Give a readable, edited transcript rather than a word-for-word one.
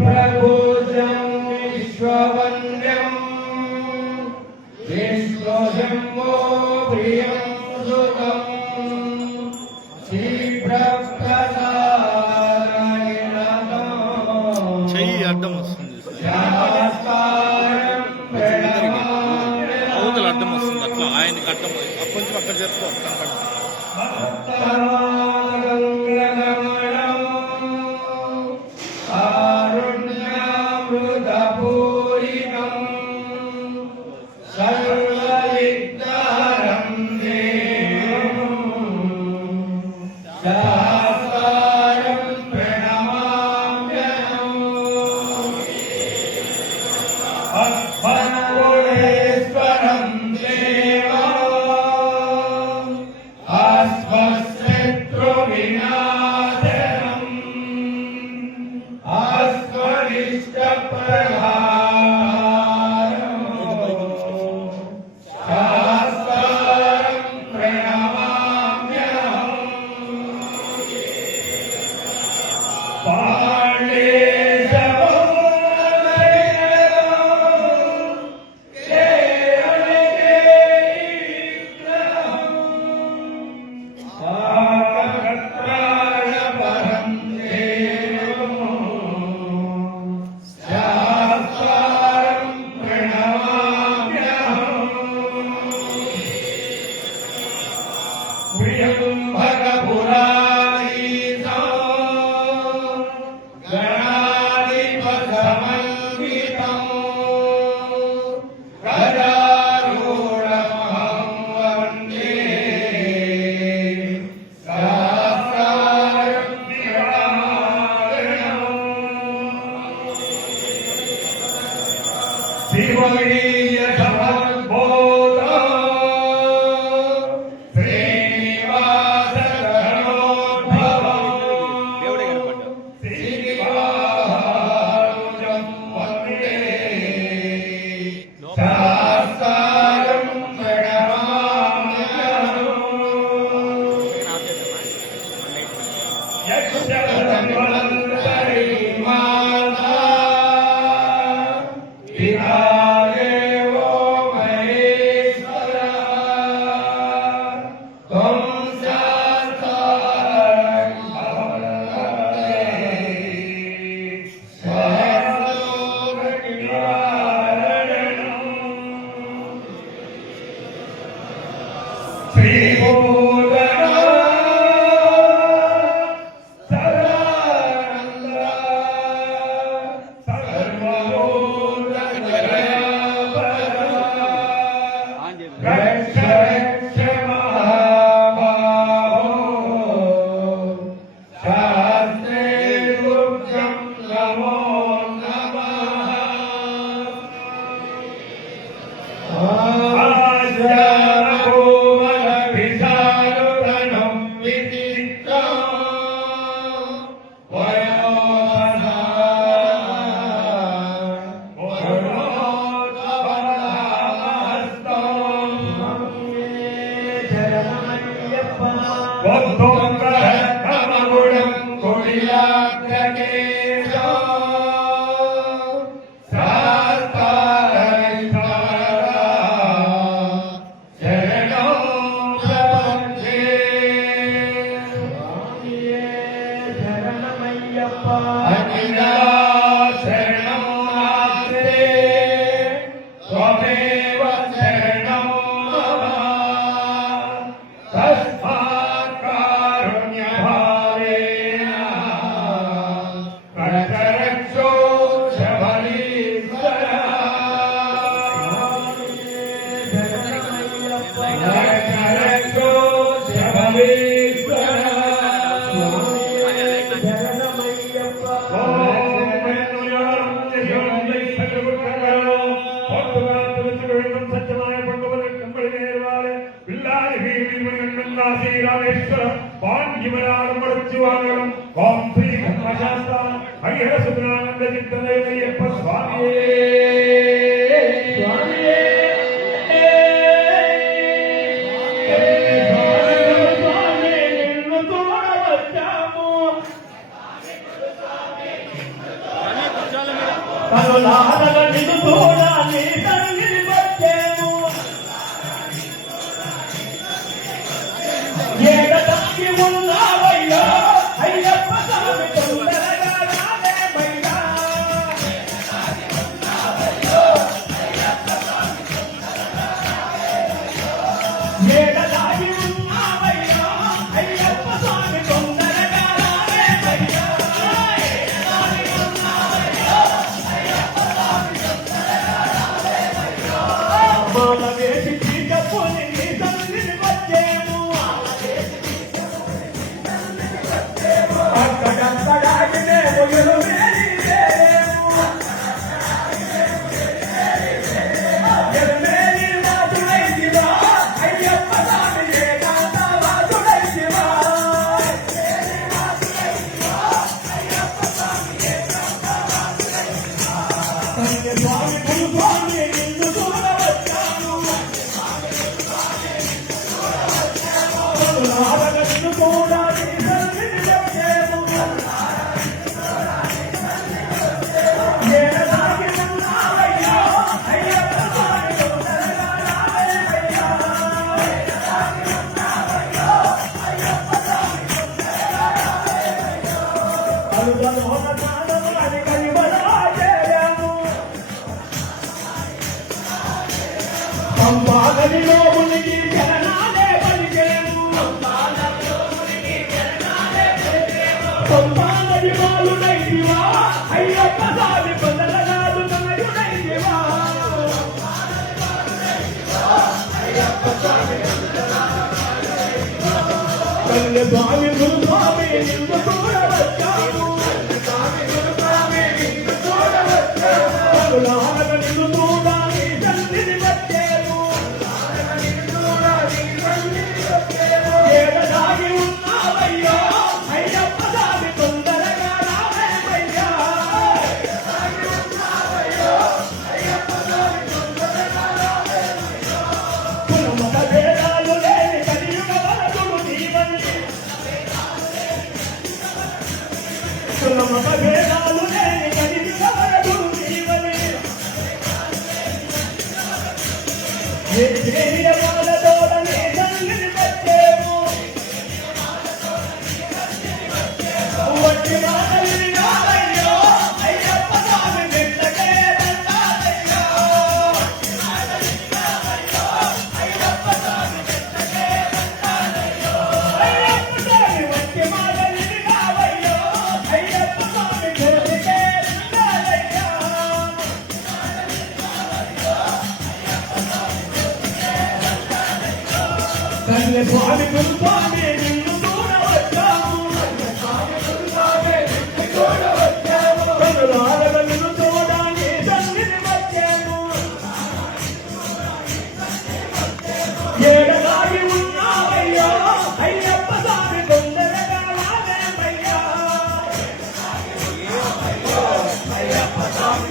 प्रभुजं विश्ववन्द्यं विष्णुशम्भो प्रियं सुखं शीघ्रप्रसादाय नमः। అడ్డం వస్తుంది అవతల అడ్డం వస్తుంది అట్లా ఆయనకి అడ్డం కొంచెం అక్కడ చెప్తా కనులారగా నిన్ను చూడాలి తల్లిని వచ్చేను ఏడదాగి ఉన్నావయ్యా అయ్యప్ప స్వామి తొందరగా రాలేమయ్యా ఏడదాగి ఉన్నావయ్యా అయ్యప్ప స్వామి తొందరగా రాలేమయ్యా మాల వేసి చీకపుని నీ తల్లిని వచ్చేను అక్కడక్కడాగినే మొయలు మేలి వేరేము ఎరుమేలి వాసుడైతివా అయ్యప్ప స్వామి ఏకాంత వాసుడైతివా కన్య స్వామి గురుస్వామి నిన్ను చూడవచ్చాను కనులారగ నిన్ను చూడాలి తల్లిని వచ్చేను ఏడదాగి ఉన్నావయ్యా అయ్యప్ప స్వామి తొందరగా రాలేమయ్యా అరుదలోన నాదవాడి కరివరాజేయము పంపాగదిలో మునిగి జననాలే పలికేను పంపాగది బాలుడైతివా అయ్యప్ప స్వామి పొందలగాదు తనయుడైతివా కన్య స్వామి గురుస్వామి నిన్ను చూడవచ్చాను కనులారగ నిన్ను చూడాలి తల్లిని వచ్చేను ఏడదాగి ఉన్నావయ్యా అయ్యప్ప స్వామి తొందరగా రాలేమయ్యా కులమత భేదాలు లేని కలియుగ వరదుడు నీవని కులమత భేదాలు లేని కలియుగ వరదుడు నీవని ఏ దేవియ మాలతోడనే తల్లిని వచ్చేము వట్టి మాటలు వినాలయ్యో అయ్యప్ప స్వామి మెల్లకే దండాలయ్యో అయ్యప్ప స్వామి వట్టి మాటలు వినాలయ్యో అయ్యప్ప స్వామి మెల్లకే దండాలయ్యో కన్య స్వామి గురుస్వామి నిన్ను చూడవచ్చాము కనులారగ నిన్ను చూడాలి తల్లిని వచ్చాము ఏడదాగి ఉన్నావయ్యా అయ్యప్ప స్వామి తొందరగా రాలేమయ్యా అయ్యప్ప స్వామి